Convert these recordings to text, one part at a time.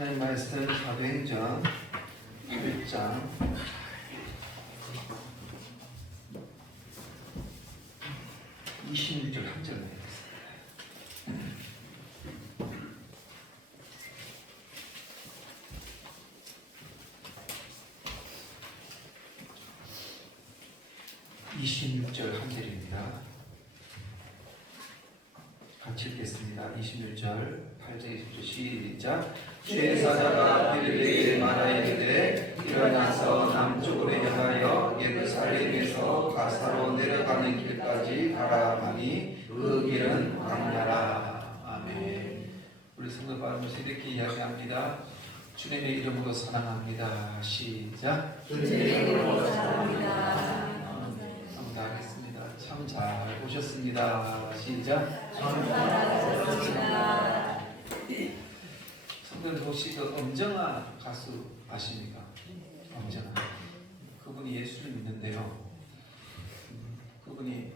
하나님 말씀 사도행전 1장 26절 한 절 내겠습니다. (26절) 한 절입니다. 같이 읽겠습니다. 26절 8절 20절 시작. 주의 사자가 빌립에게 말하이르되 일어나서 남쪽으로 향하여 예루살렘에서 가사로 내려가는 길까지 가라 하니 그 길은 광야라. 아멘. 우리 성도 바르면서 이렇게 이야기합니다. 주님의 이름으로 사랑합니다. 시작. 주님의 이름으로 사랑합니다. 하겠습니다. 참 잘 오셨습니다. 시작. 참 잘 오셨습니다. 성도들 혹시 그 엄정아 가수 아십니까? 엄정아. 그분이 예수를 믿는데요. 그분이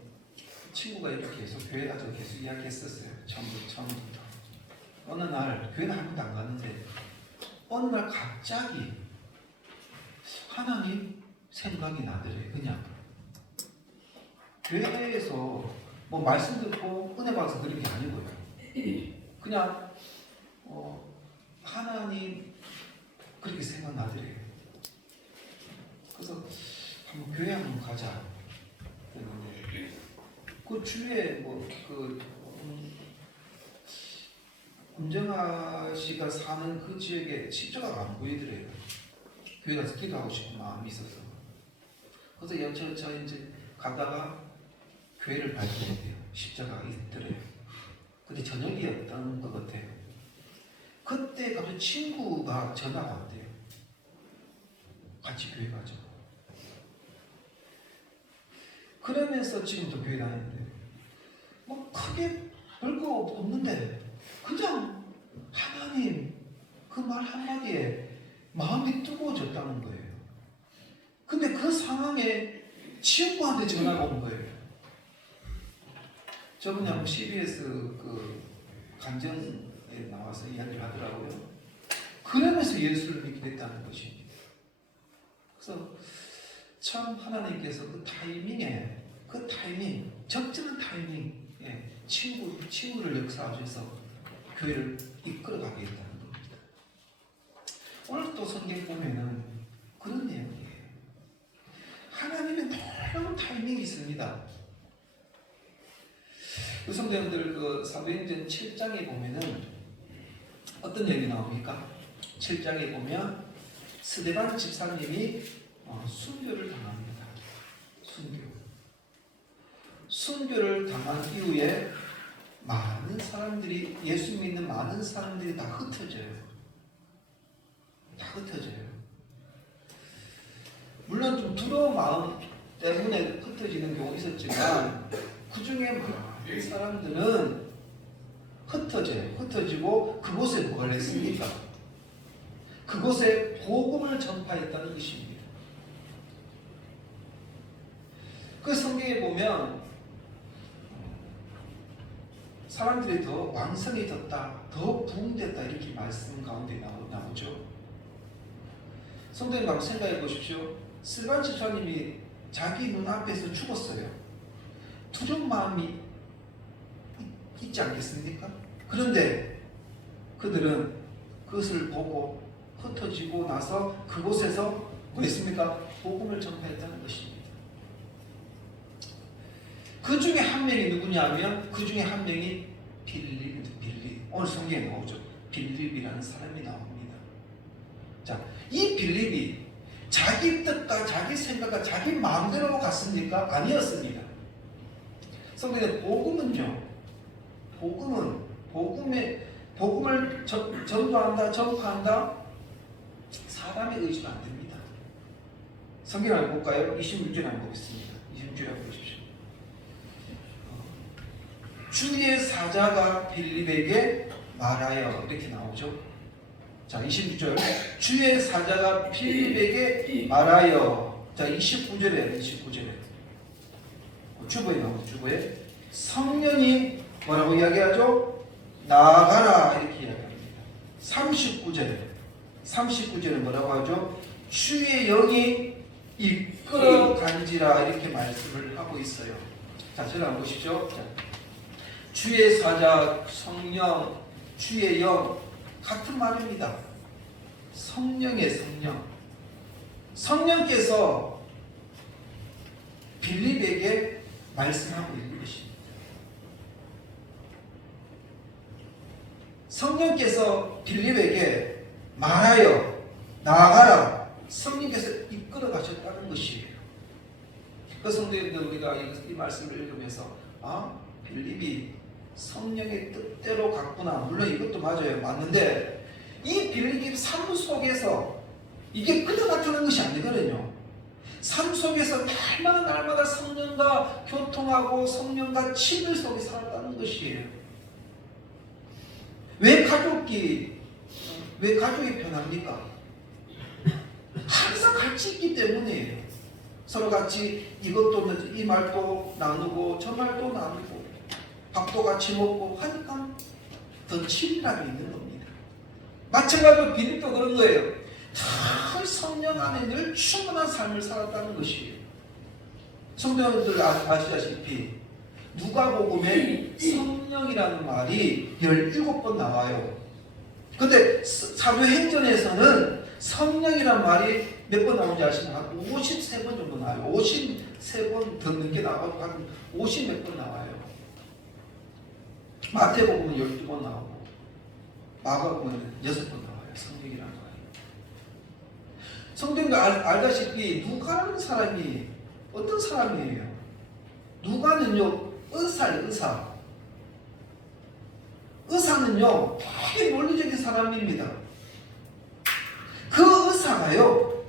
친구가 이렇게 계속 교회 가서 계속 이야기했었어요. 처음부터. 어느 날 교회는 한 번도 안 갔는데 어느 날 갑자기 하나님 생각이 나더래. 그냥 교회에서 뭐 말씀 듣고 은혜 받아서 그런 게 아니고요. 그냥 하나님 그렇게 생각나더래요. 그래서 한번 교회 한번 가자. 그랬는데 그 주위에 엄정아 씨가 사는 그 지역에 십자가가 안 보이더래요. 교회 가서 기도하고 싶은 마음이 있어서. 그래서 여차저차 이제 가다가 교회를 발견했대요. 십자가가 있더래요. 근데 저녁이었던 것 같아요. 그때 갑자기 친구가 전화가 왔대요. 같이 교회 가자. 그러면서 지금도 교회 다니는데 뭐 크게 별거 없는데 그냥 하나님 그 말 한마디에 마음이 뜨거워졌다는 거예요. 근데 그 상황에 친구한테 전화가 온 거예요. 저분이 한번 CBS 그 간증에 나와서 이야기를 하더라고요. 그러면서 예수를 믿게 됐다는 것입니다. 그래서 참 하나님께서 그 타이밍, 적절한 타이밍에 친구를 역사하셔서 교회를 이끌어가게 했다는 겁니다. 오늘 또 성경 보면은 그런 내용이에요. 하나님은 놀라운 타이밍이 있습니다. 성도님들 그 사도행전 7장에 보면은 어떤 얘기 나옵니까? 7장에 보면 스데반 집사님이 순교를 당합니다. 순교를 당한 이후에 많은 사람들이 예수 믿는 많은 사람들이 다 흩어져요. 물론 좀 두려운 마음 때문에 흩어지는 경우가 있었지만 그 중에 많은 사람들은 흩어지고 그곳에 뭘 했습니까? 그곳에 복음을 전파했다는 것입니다. 그 성경에 보면 사람들이 더 왕성해졌다, 더 부흥됐다 이렇게 말씀 가운데 나오죠. 성도님 한번 생각해 보십시오. 스데반 집사님이 자기 눈앞에서 죽었어요. 두려운 마음이 있지 않겠습니까? 그런데 그들은 그것을 보고 흩어지고 나서 그곳에서 뭐 했습니까? 복음을 전파했다는 것입니다. 그 중에 한 명이 누구냐면 그 중에 한 명이 빌립. 오늘 성경에 나오죠. 빌립이라는 사람이 나옵니다. 자, 이 빌립이 자기 뜻과 자기 생각과 자기 마음대로 갔습니까? 아니었습니다. 성경에 복음을 전파한다. 사람의 의지가 안 됩니다. 성경 한번 볼까요? 26절 한번 보겠습니다. 26절 한번 보십시오. 주의 사자가 빌립에게 말하여 이렇게 나오죠. 자, 26절 주의 사자가 빌립에게 말하여. 자, 29절에 주보에 나오죠. 주보에 성령이 뭐라고 이야기하죠? 나아가라 이렇게 이야기합니다. 39절에 39절에 뭐라고 하죠? 주의 영이 이끌어 간지라 이렇게 말씀을 하고 있어요. 자, 저를 한번 보십시오. 자, 주의 사자, 성령, 주의 영 같은 말입니다. 성령의 성령. 성령께서 빌립에게 말씀하고 있는 것입니다. 성령께서 빌립에게 말하여 나아가라. 성령께서 이끌어 가셨다는 것이에요. 그 성도님들 우리가 이 말씀을 읽으면서 빌립이 성령의 뜻대로 갔구나. 물론 이것도 맞아요. 맞는데 이 빌립 삶 속에서 이게 그저 나타나는 것이 아니거든요. 삶 속에서 날마다 성령과 교통하고 성령과 친밀 속에 살았다는 것이에요. 왜 가족이 편합니까? 항상 같이 있기 때문이에요. 서로 같이 이것도 이 말도 나누고 저 말도 나누고 밥도 같이 먹고 하니까 더 친밀하게 있는 겁니다. 마찬가지로 빌립도 그런 거예요. 다 성령 안에 늘 충분한 삶을 살았다는 것이에요. 성도님들 아시다시피 누가복음에 성령이라는 말이 17번 나와요. 근데 사도행전에서는 성령이라는 말이 몇 번 나오는지 아시나요? 한 53번 정도 나와요. 53번 더 넘게 나와서 한 50 몇 번 나와요. 마태복음은 12번 나오고 마가복음은 6번 나와요. 성령이라는 말이. 성도님들 알다시피 누가라는 사람이 어떤 사람이에요? 누가는요 의사예요. 의사는요 되게 논리적인 사람입니다. 그 의사가요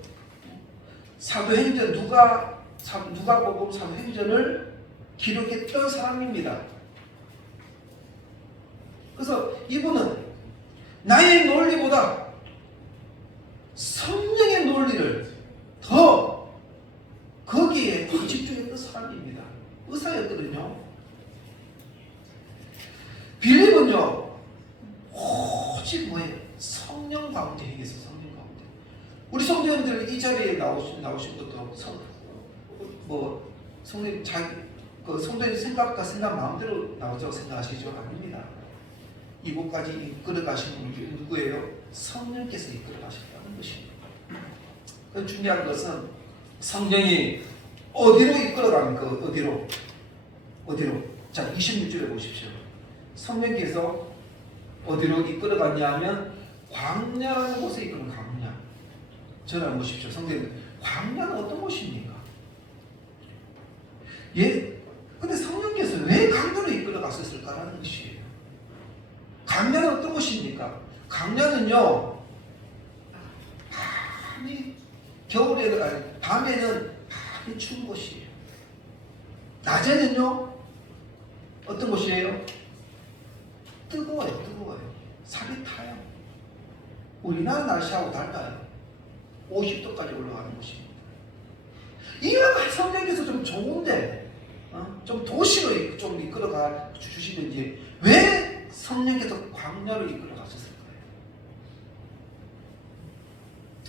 사도행전 누가복음 사도행전을 기록했던 사람입니다. 그래서 이분은 나의 논리보다 성령의 논리를 더 거기에 더 집중했던 사람입니다. 의사였거든요. 빌립은요 오직 뭐예요? 성령 가운데 행해서 성령 가운데. 우리 성도님들 이 자리에 나오신 것도 성도님 성도님 생각 마음대로 나오자고 생각하시죠? 아닙니다. 이곳까지 이끌어 가시는 분이 누구예요? 성령께서 이끌어 가셨다는 것입니다. 그 중요한 것은 성령이 어디로 이끌어 갑니까? 어디로? 자, 26절에 보십시오. 성령께서 어디로 이끌어 갔냐면 광야라는 곳에 이끌어 광야. 저를 한번 보십시오. 성령님, 광야는 어떤 곳입니까? 근데 성령께서 왜 강도로 이끌어 갔었을까라는 것이에요. 광야는 어떤 곳입니까? 광야는요, 밤에는 많이 추운 곳이에요. 낮에는요, 어떤 곳이에요? 뜨거워요. 살이 타요. 우리나라 날씨하고 달라요. 50도까지 올라가는 곳입니다. 이와 성령께서 좀 좋은데, 좀 도시로 좀 이끌어가 주시는지, 왜 성령께서 광야로 이끌어 가셨을까요?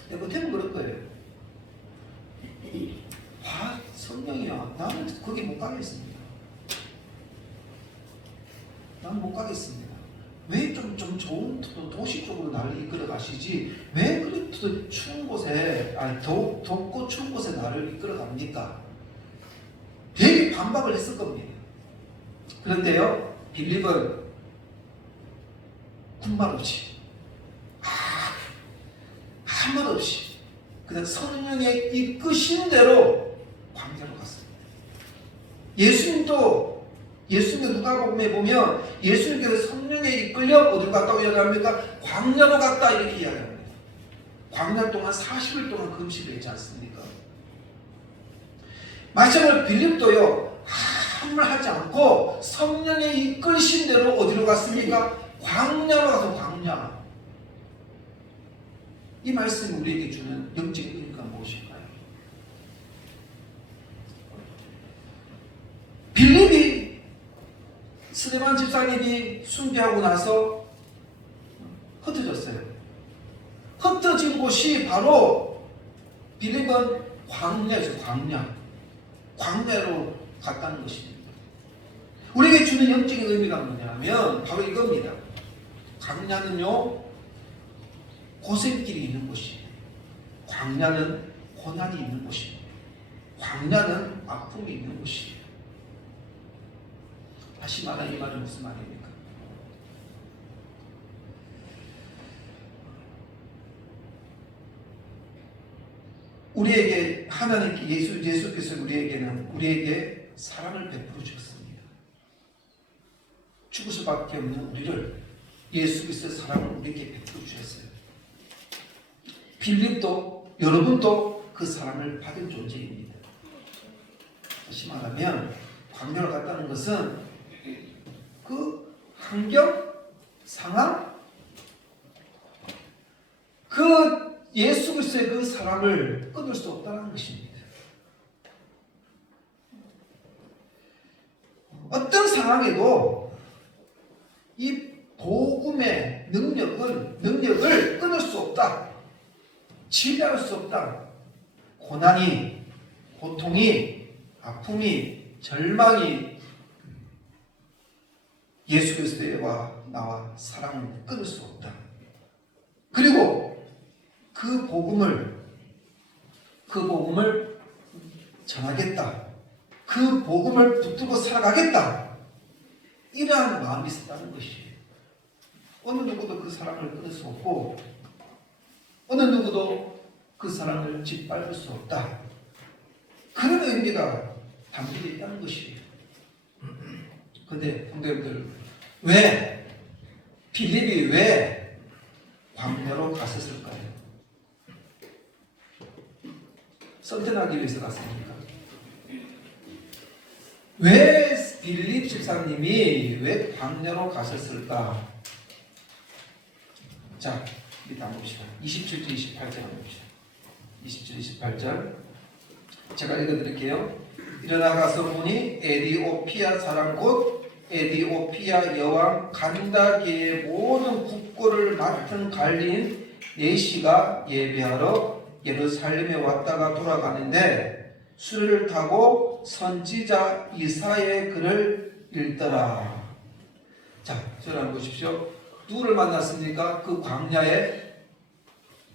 끝에는 그럴 거예요. 성령이야. 나는 거기 못 가겠습니다. 나는 못 가겠습니다. 왜 좀 좋은 도시 쪽으로 나를 이끌어 가시지? 왜 그렇게 추운 곳에, 덥고 추운 곳에 나를 이끌어 갑니까? 되게 반박을 했을 겁니다. 그런데요, 빌립은 군말 없이, 아무 말 없이, 그냥 성령의 이끄신 대로 광야로 갔습니다. 예수님도 누가복음에 보면 예수님께서 성령에 이끌려 어디로 갔다고 이야기합니까? 광야로 갔다 이렇게 이야기합니다. 광야 동안 40일 동안 금식을 했지 않습니까? 마찬가지로 빌립도요 아무 말 하지 않고 성령에 이끌신 대로 어디로 갔습니까? 광야로 가서 광야. 이 말씀이 우리에게 주는 영적인 의미가 무엇일까요? 빌립이 스데반 집사님이 숭배하고 나서 흩어졌어요. 흩어진 곳이 바로 빌립은 광야죠. 광야로 갔다는 것입니다. 우리에게 주는 영적인 의미가 뭐냐면 바로 이겁니다. 광야는요, 고생길이 있는 곳이에요. 광야는 고난이 있는 곳입니다. 광야는 아픔이 있는 곳이에요. 다시 말하면 이 말은 무슨 말입니까? 우리에게 하나님께 예수께서 우리에게 사랑을 베풀어 주셨습니다. 죽을 수밖에 없는 우리를 예수께서 사랑을 우리에게 베풀어 주셨어요. 빌립도 여러분도 그 사랑을 받은 존재입니다. 다시 말하면 광야로 갔다는 것은 그 환경, 상황, 그 예수 그리스도의 그 사랑을 끊을 수 없다는 것입니다. 어떤 상황에도 이 복음의 능력을 끊을 수 없다. 지배할 수 없다. 고난이, 고통이, 아픔이, 절망이 예수 그리스도와 나와 사랑을 끊을 수 없다. 그리고 그 복음을 전하겠다. 그 복음을 붙들고 살아가겠다. 이러한 마음이 있었다는 것이에요. 어느 누구도 그 사랑을 끊을 수 없고 어느 누구도 그 사랑을 짓밟을 수 없다. 그런 의미가 담겨져 있다는 것이에요. 그런데 성도님들, 빌립이 왜 광야로 갔었을까요? 선전하기 위해서 갔습니까? 왜 빌립 집사님이 왜 광야로 가셨을까? 자, 밑에 한번 봅시다. 27절, 28절 한번 봅시다. 27, 28절 제가 읽어드릴게요. 일어나 가서 보니 에디오피아 사람 곧 에디오피아 여왕 간다게의 모든 국고를 맡은 관리인 네시가 예배하러 예루살렘에 왔다가 돌아가는데 수레를 타고 선지자 이사야의 글을 읽더라. 자, 저를 한번 보십시오. 누구를 만났습니까? 그 광야에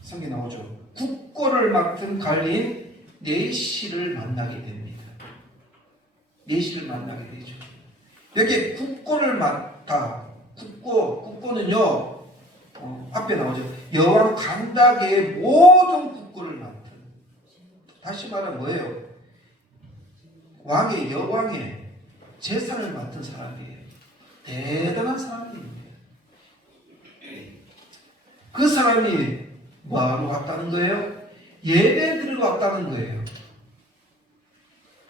성경 나오죠. 국고를 맡은 관리인 네시를 만나게 됩니다. 네시를 만나게 되죠. 여기 국고를 맡다. 국고는요, 앞에 나오죠. 여왕 간다게의 모든 국고를 맡은. 다시 말하면 뭐예요? 여왕의 재산을 맡은 사람이에요. 대단한 사람입니다. 그 사람이 뭐하러 왔다는 거예요? 예배 드리러 왔다는 거예요.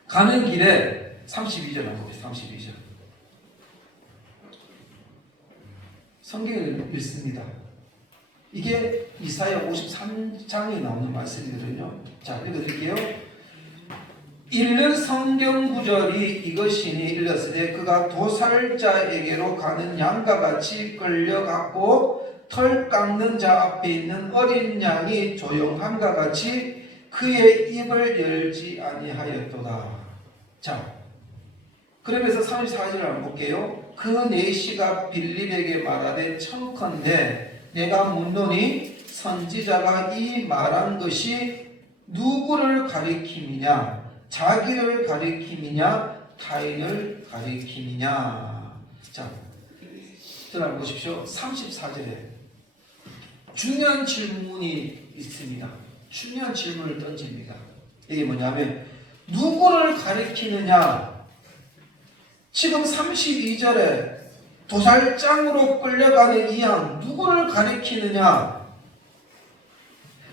가는 길에 32절 한번 보세요. 32절. 성경을 읽습니다. 이게 이사야 53장에 나오는 말씀이거든요. 자, 읽어드릴게요. 읽는 성경 구절이 이것이니 일렀으되 그가 도살자에게로 가는 양과 같이 끌려갔고 털 깎는 자 앞에 있는 어린 양이 조용함과 같이 그의 입을 열지 아니하였도다. 자, 그러면서 34절을 한번 볼게요. 그 네시가 빌립에게 말하되 청컨대 내가 묻노니 선지자가 이 말한 것이 누구를 가리킴이냐? 자기를 가리킴이냐? 타인을 가리킴이냐? 자, 들어가 보십시오. 34절에 중요한 질문이 있습니다. 중요한 질문을 던집니다. 이게 뭐냐면 누구를 가리키느냐? 지금 32절에 도살장으로 끌려가는 이 양 누구를 가리키느냐?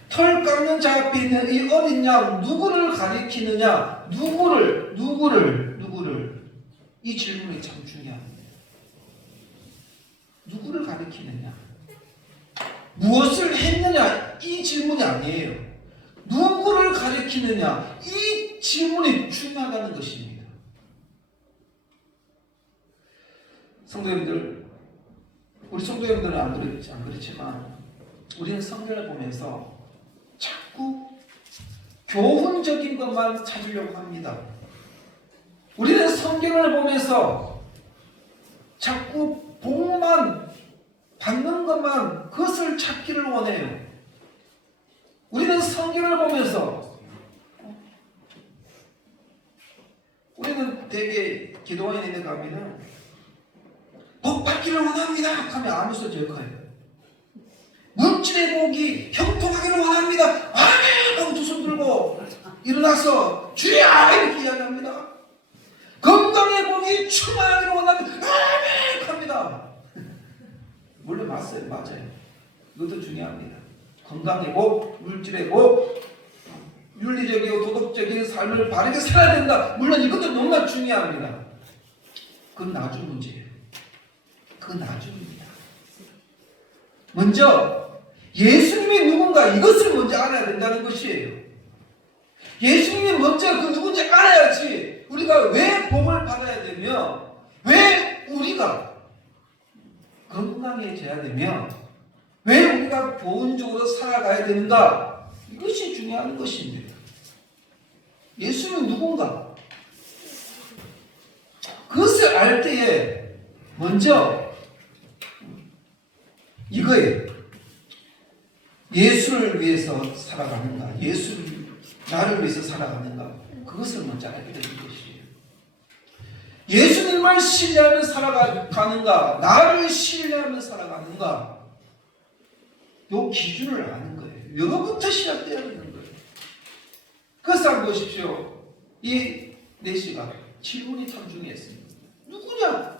털 깎는 자 앞에 있는 이 어린 양 누구를 가리키느냐? 누구를? 이 질문이 참 중요합니다. 누구를 가리키느냐? 무엇을 했느냐? 이 질문이 아니에요. 누구를 가리키느냐? 이 질문이 중요하다는 것입니다. 성도님들, 우리 성도님들은 안 그렇지만 우리는 성경을 보면서 교훈적인 것만 찾으려고 합니다. 우리는 성경을 보면서 자꾸 복만 받는 것만 그것을 찾기를 원해요. 우리는 성경을 보면서 우리는 되게 기도원에 가면은 복 받기를 원합니다 하면 아무서 제일 커요. 물질의 복이 형통하기를 원합니다. 아멘 하고 두 손 들고 일어나서 주야 이렇게 이야기합니다. 건강의 복이 충만하기를 원합니다. 아멘 합니다. 물론 맞아요. 이것도 중요합니다. 건강의 복, 물질의 복, 윤리적이고 도덕적인 삶을 바르게 살아야 된다. 물론 이것도 너무나 중요합니다. 그건 나중 문제예요. 그건 나중입니다. 먼저 예수님이 누군가 이것을 먼저 알아야 된다는 것이에요. 예수님이 먼저 그 누군지 알아야지 우리가 왜 복을 받아야 되며 왜 우리가 건강해져야 되며 왜 우리가 보온적으로 살아가야 되는가, 이것이 중요한 것입니다. 예수는 누군가 그것을 알 때에 먼저 이거예요. 예수를 위해서 살아가는가, 예수를 나를 위해서 살아가는가, 그것을 먼저 알게 되는 것이에요. 예수님을 신뢰하며 살아가는가, 나를 신뢰하며 살아가는가, 요 기준을 아는 거예요. 여기부터 시작되어야 되는 거예요. 그래서 한번 보십시오. 이 4시가 질문이 참 중요했습니다. 누구냐?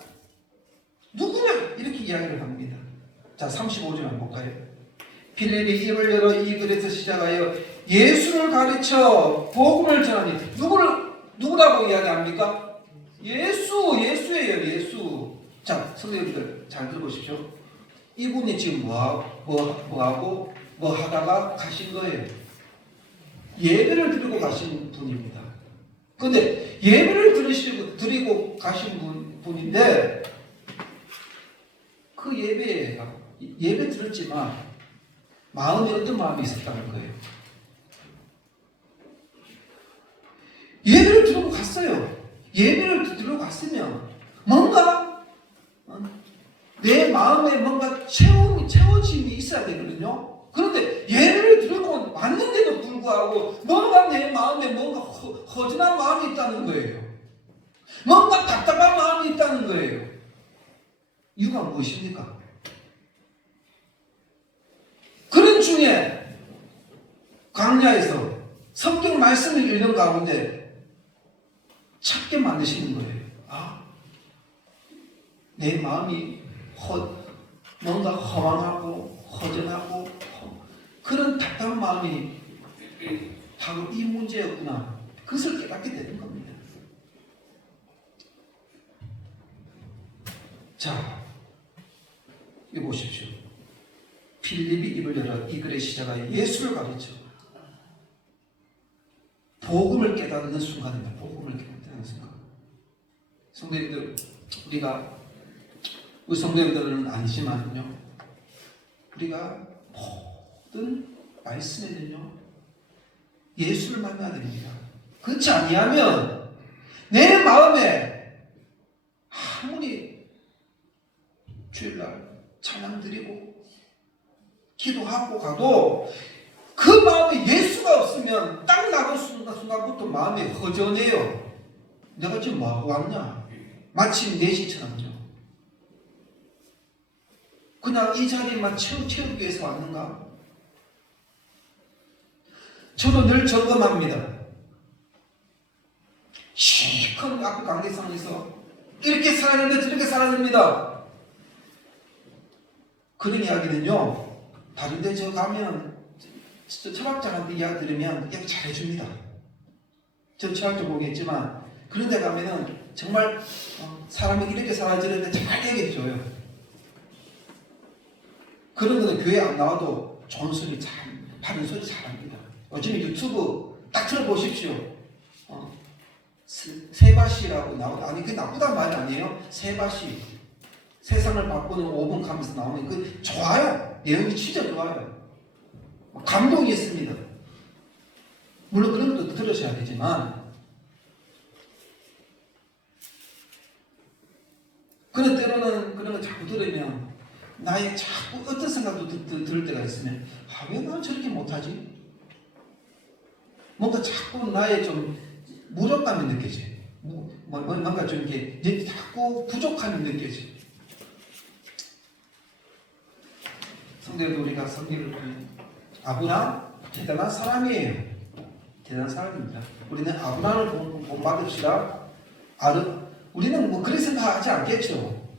이렇게 이야기를 합니다. 자, 35절 한번 볼까요? 빌립이 입을 열어 이 글에서 시작하여 예수를 가르쳐 복음을 전하니, 누구라고 이야기합니까? 예수예요. 예수. 자, 선생님들 잘 들어보십시오. 이분이 지금 뭐 하다가 가신 거예요. 예배를 드리고 가신 분입니다. 그런데 예배를 드리고 가신 분인데 그 예배 들었지만 마음에 어떤 마음이 있었다는 거예요. 예배를 드리고 갔어요. 예배를 드리고 갔으면 뭔가 내 마음에 뭔가 채워짐이 있어야 되거든요. 그런데 예배를 드리고 왔는데도 불구하고 뭔가 내 마음에 뭔가 허전한 마음이 있다는 거예요. 뭔가 답답한 마음이 있다는 거예요. 이유가 무엇입니까? 그런 중에 광야에서 성경 말씀을 읽는 가운데 찾게 만드시는 거예요. 내 마음이 뭔가 허망하고 허전하고 그런 답답한 마음이 바로 이 문제였구나. 그것을 깨닫게 되는 겁니다. 자, 이거 보십시오. 빌립이 입을 열어 이 글의 시작하여 예수를 가르쳐 복음을 깨닫는 순간입니다. 복음을 깨닫는 순간. 성도님들, 우리 성도님들은 아니지만요, 우리가 모든 말씀에는요 예수를 만나야 됩니다. 그렇지 아니하면 내 마음에 아무리 주일날 찬양 드리고 기도하고 가도 그 마음에 예수가 없으면 딱 나갈 순간부터 마음이 허전해요. 내가 지금 뭐하고 왔냐? 마침 4시처럼요. 그냥 이 자리만 채우기 위해서 왔는가? 저도 늘 점검합니다. 시큰 앞에 강대상에서 이렇게 살아야 되는데 저렇게 살아야 됩니다. 그런 이야기는요, 다른 데 저 가면 철학자한테 이야기 들으면 이야기 잘해줍니다. 저 철학자 보겠지만 그런 데 가면은 정말 사람이 이렇게 살아야 되는데 잘 얘기해줘요. 그런 거는 교회 안 나와도 좋은 소리 바른 소리 잘합니다. 요즘 유튜브 딱 들어보십시오. 세바시라고 아니 그게 나쁘단 말이 아니에요. 세바시, 세상을 바꾸는 5분 하면서 나오면 그 좋아요. 내용이 진짜 좋아요. 감동이 있습니다. 물론 그런 것도 들으셔야 되지만 그런 때로는 그런 걸 자꾸 들으면 나의 자꾸 어떤 생각도 들을 때가 있으면 왜 나는 저렇게 못하지? 뭔가 자꾸 나의 좀 무력감이 느껴져. 뭔가 좀 이렇게 자꾸 부족함이 느껴져. 성도여러분, 우리가 성경을 보면 아브라함 대단한 사람이에요. 대단한 사람입니다. 우리는 아브라함을 본받읍시다. 우리는 뭐 그렇게 생각하지 않겠죠.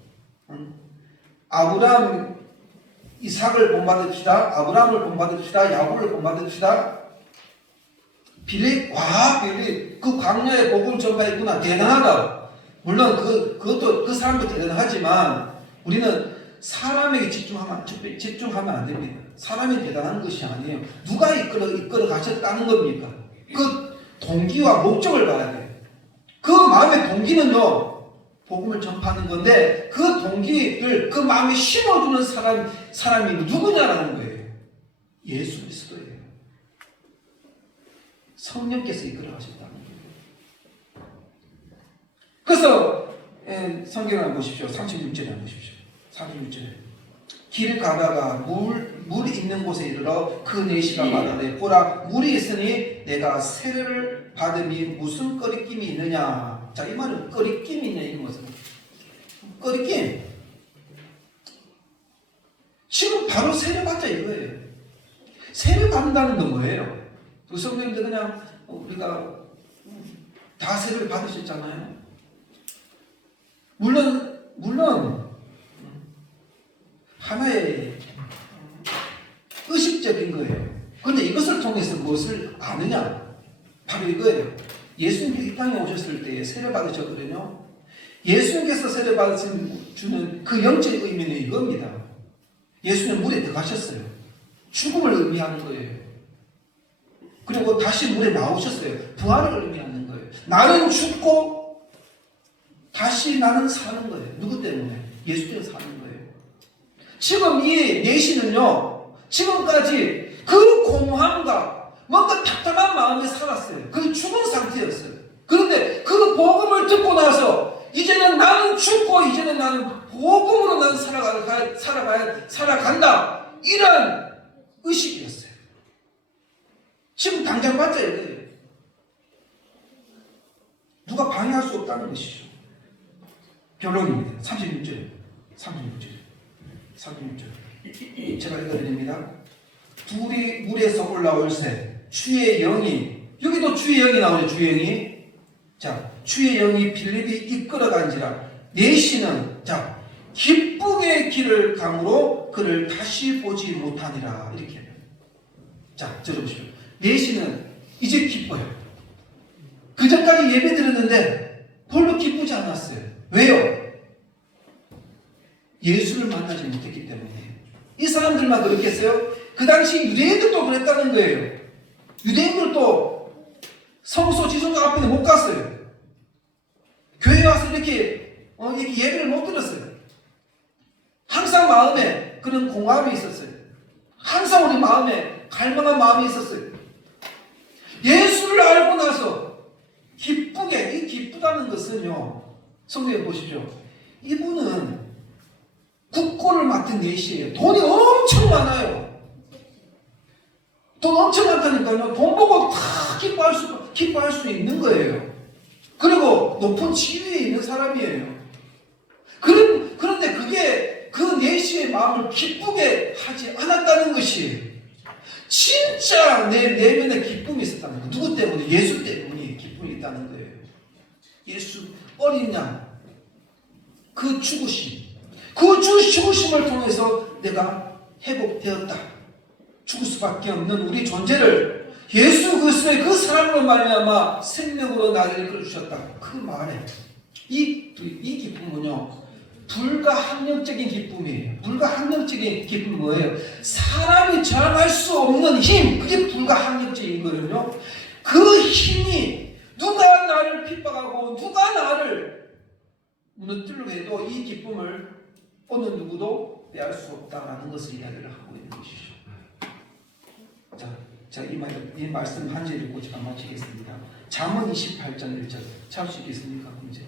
아브라함 이삭을 본받읍시다. 아브라함을 본받읍시다. 야곱을 본받읍시다. 빌립 그 광야의 복음을 전파했구나. 대단하다. 물론 그것도 그 사람도 대단하지만 우리는 사람에게 집중하면 안 됩니다. 사람이 대단한 것이 아니에요. 누가 이끌어 가셨다는 겁니까? 그 동기와 목적을 봐야 돼요. 그 마음의 동기는요, 복음을 전파하는 건데 그 동기를 그 마음에 심어주는 사람이 누구냐라는 거예요. 예수 그리스도예요. 성령께서 이끌어 가셨다는 거예요. 그래서 성경을 한번 보십시오. 36절에 한번 보십시오. 36절에 길을 가다가 물이 있는 곳에 이르러 그 내시가 말하되 보라 물이 있으니 내가 세례를 받음이 무슨 꺼리낌이 있느냐. 자, 이 말은 꺼리낌이 있냐 이런 것은 꺼리낌. 지금 바로 세례 받자 이거예요. 세례 받는다는 건 뭐예요? 그 성도님들 그냥 우리가 다 세례를 받으셨잖아요. 물론 하나의 의식적인 거예요. 그런데 이것을 통해서 무엇을 아느냐? 바로 이거예요. 예수님께서 이 땅에 오셨을 때 세례 받으셨거든요. 예수님께서 세례 받으신 그 영적 의미는 이겁니다. 예수님 물에 들어가셨어요. 죽음을 의미하는 거예요. 그리고 다시 물에 나오셨어요. 부활을 의미하는 거예요. 나는 죽고 다시 나는 사는 거예요. 누구 때문에? 예수 때문에 사는 거예요. 지금 이 내시는요, 지금까지 그 공허함과 뭔가 답답한 마음에 살았어요. 그 죽은 상태였어요. 그런데 그 복음을 듣고 나서 이제는 나는 죽고 이제는 나는 복음으로 나는 살아간다. 이런 의식이었어요. 지금 당장 받자 이거예요. 누가 방해할 수 없다는 것이죠. 결론입니다. 36절. 제가 읽어드립니다. 둘이 물에서 올라올새 주의 영이, 여기도 주의 영이 나오죠. 주의 영이. 자, 주의 영이 빌립이 이끌어간지라 내시는 기쁘게 길을 가므로 그를 다시 보지 못하니라. 이렇게. 자, 들어보십시오. 내시는 이제 기뻐요. 그 전까지 예배 드렸는데 별로 기쁘지 않았어요. 왜요? 예수를 만나지 못했기 때문에. 이 사람들만 그렇겠어요? 그 당시 유대인들도 그랬다는 거예요. 유대인들도 성소 지성소 앞에 못 갔어요. 교회 와서 이렇게 예배를 못 드렸어요. 항상 마음에 그런 공허함이 있었어요. 항상 우리 마음에 갈망한 마음이 있었어요. 예수를 알고 나서 기쁘게, 이 기쁘다는 것은요, 성경에 보시죠. 이분은 국고를 맡은 내시예요. 돈이 엄청 많아요. 돈 엄청 많다니까요. 돈 보고 다 기뻐할 수 있는 거예요. 그리고 높은 지위에 있는 사람이에요. 그런데 그게 그 내시의 마음을 기쁘게 하지 않았다는 것이에요. 진짜 내 내면에 기쁨이 있었다는 거예요. 누구 때문에? 예수 때문에 기쁨이 있다는 거예요. 예수 어린 양, 그 죽으심, 그 죽으심을 통해서 내가 회복되었다. 죽을 수밖에 없는 우리 존재를 예수 그리스도의 그 사랑으로 말미암아 생명으로 나를 이끌어 주셨다. 그 말에 이 기쁨은요, 불가항력적인 기쁨이에요. 불가항력적인 기쁨은 뭐예요? 사람이 저항할 수 없는 힘, 그게 불가항력적인 거거든요. 그 힘이 누가 나를 핍박하고 누가 나를 무너뜨리려고 해도 이 기쁨을 어느 누구도 빼앗을 수 없다라는 것을 이야기를 하고 있는 것이죠. 자, 자, 이 말씀 한 절 읽고 제가 마치겠습니다. 잠언 28장 1절 찾을 수 있겠습니까? 이제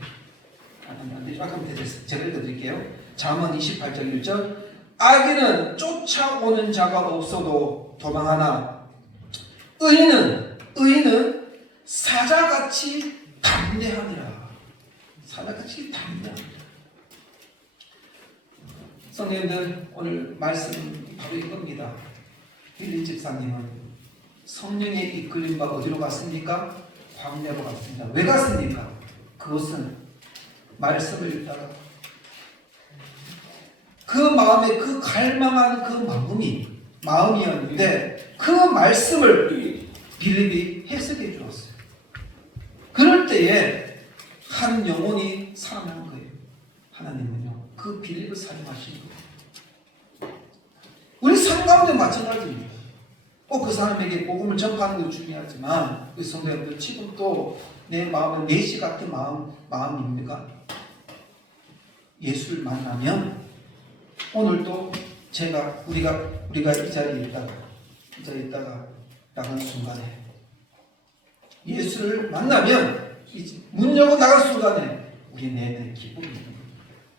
안 되죠. 그럼 되겠어요. 제가 읽어드릴게요. 잠언 28장 1절 악인은 쫓아오는 자가 없어도 도망하나 의인은 사자같이 담대하니라. 사자같이 담대하니라. 성령님들, 오늘 말씀 바로 이겁니다. 빌린 집사님은 성령의 이끌림과 어디로 갔습니까? 광야로 갔습니다. 왜 갔습니까? 그것은 말씀을 읽다가 그 마음에 그 갈망한 그 마음이었는데 그 말씀을 빌립이 해석해 주었어요. 그럴 때에 한 영혼이 살아나는 거예요. 하나님은요, 그 빌립을 사용하신 거예요. 우리 삶 가운데 마찬가지입니다. 꼭 그 사람에게 복음을 전파하는 것도 중요하지만 우리 성도님들, 지금 또 내 마음은 4시 같은 마음입니까? 예수를 만나면 오늘도 우리가 이 자리에 있다가 나가는 순간에 예수를 만나면 문 열고 나갈 순간에 우리 내면에 기쁨이 있는 거예요.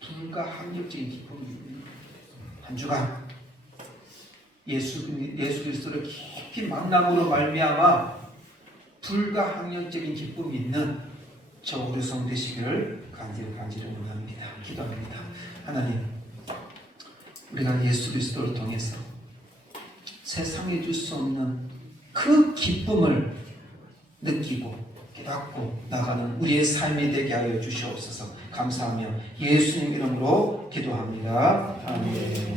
불가항력적인 기쁨이 있는 거예요. 한 주간 예수 그리스도를 깊이 만남으로 말미암아 불가항력적인 기쁨이 있는 저 우리 성 되시기를 간절히 원합니다. 기도합니다. 하나님, 우리가 예수 그리스도를 통해서 세상에 줄 수 없는 그 기쁨을 느끼고 깨닫고 나가는 우리의 삶이 되게 하여 주시옵소서. 감사하며 예수님 이름으로 기도합니다. 아멘.